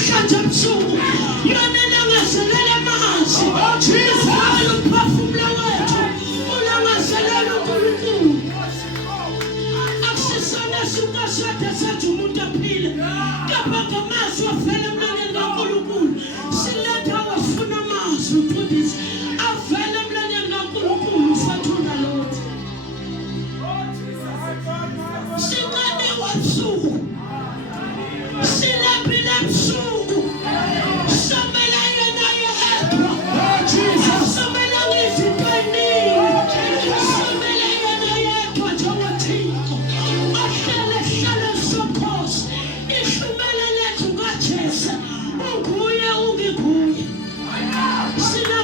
namhlanje ebusuku yona langazelela amanzi avala umphefumulo wethu ulangazelela uNkulunkulu akusisona sukasade sathi umuntu aphile kepha ngamazwi avela emlonyeni kaNkulunkulu siletha wasifuna amazwi mfundisi avela emlonyeni kaNkulunkulu ufathuna lothi sincane wabusuku silapile ebusuku somela yena yedwa somela ngezinto eziningi somela yena yedwa njengoThixo ahlale sobukhosi ishumela lethu kaJesu unguye ungiguye sina